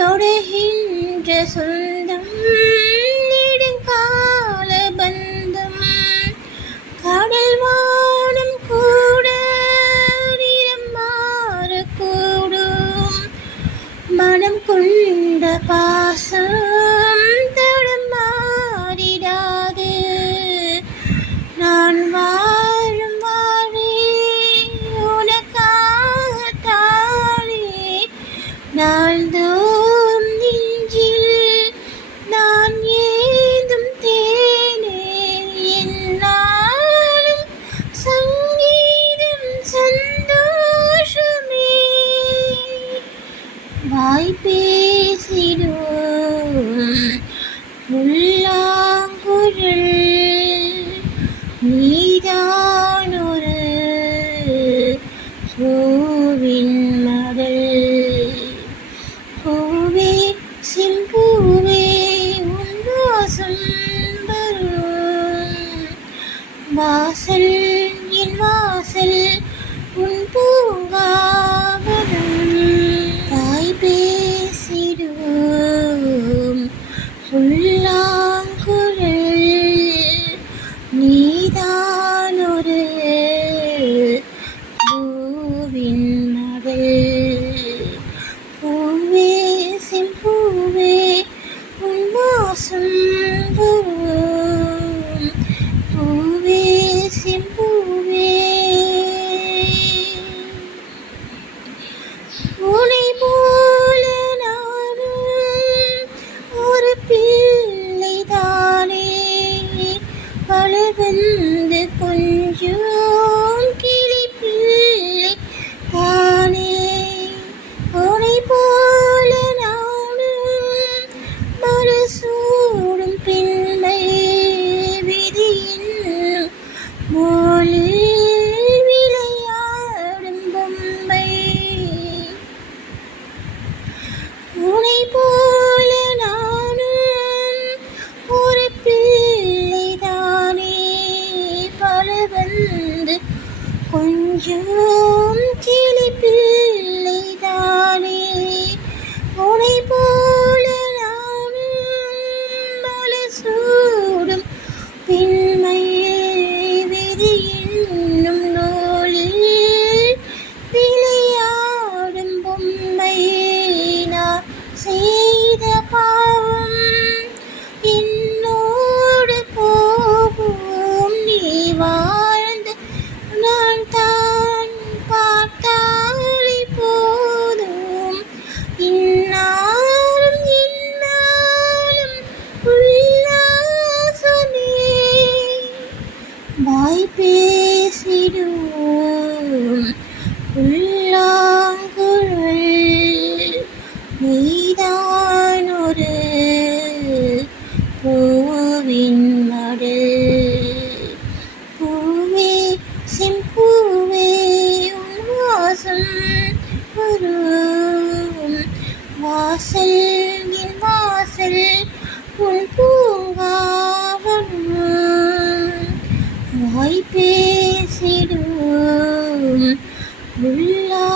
தொடுகின்ற சொந்தம் நெடுங்கால பந்தம் கடல் வானம் கூட நிறம் மாறக்கூடும் மனம் கொண்ட பாசம் தடம் மாறிடாது நான் வாழும் வாழ்வே உனக்காகத்தானே நாள்தோறும் நெஞ்சில் நான் ஏந்தும் தேனே என்னாலும் சங்கீதம் சந்தோஷமே வாய் பேசிடும் புல்லாங்குழல் நீதானொரு பூவின் மடல் பூவே சிம்பூவே உன் வாசம் வரும் வாசல் என் வாசல் உன் பூங்காவனம் தாய் பேசிடும் புல்லாங்குழல் நீதானொரு பூவின் மகள் பூவே செம்பூவே உன் வாசம் வரும் பூவே செம்பூவே உனை போல நானும் ஒரு பிள்ளைதானே பலர் வந்து கொஞ்சம் கிளி பிள்ளை தானே உனை போல நானும் மனசூடும் பெண்மை விதியின் மோளில் விளையாடும் பொம்மை உனை போல நானும் ஒரு பிள்ளைதானே பல வந்து கொஞ்சம் கிளி பிள்ளைதானே உனை போல நானும் மல சூடும் பெண்மை விதி என்னும் நூலில் விளையாடும் பொம்மை நான் செய்த பாவம் என்னோடு போகும் நீ வாழ்ந்து நான் தான் பார்த்தாலே போதும் இன்னாலும் இன்னாலும் உல்லாசமே வாய் பேசிடும் புல்லாங்குழல் நீதானொரு பூவின் மடல் பூவே செம்பூவே உன் வாசம் வரும் வாசல் என் வாசல் உன் பூங்காவனம் வாய் பேசிடும் உள்ளா